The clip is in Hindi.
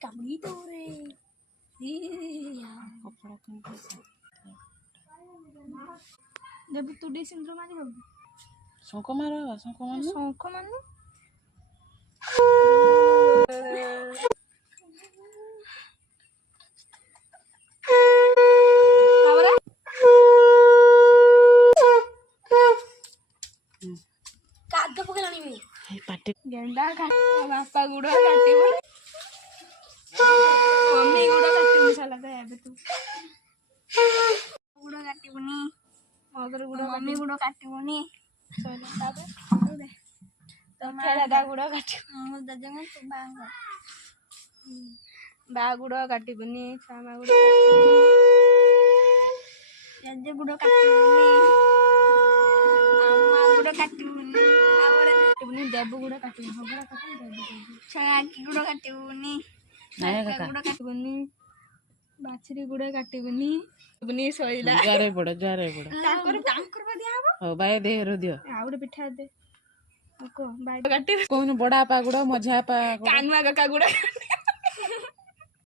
कामड़ी तो रे जब तू डी सिंद्रो मारी बाबू शंख मार शंख मारनु काद पकेलानी में पाटी गेंडा बापा गुड़ काटी मम्मी गुड़ काटी साला दे तू गुड़ काटबनी मगर गुड़ मम्मी गुड़ काटबनी दादा गुड़ काट बा गुड़ काटबनी छामा गुड़ गुड़ काटबनी गुड़ काटबनी देव गुड़ काटबनी छाकी गुड़ काटबनी गुड़ काटबनी बाछरी गुड़ काटबनी बनी सइला जारे बड़ ताकर दिया हबो हो बाय दे रो दियो आ गुड़ पिठा दे को बाय काटी कोन बड़ा पा गुड़ मझा पा कानुआ काका गुड़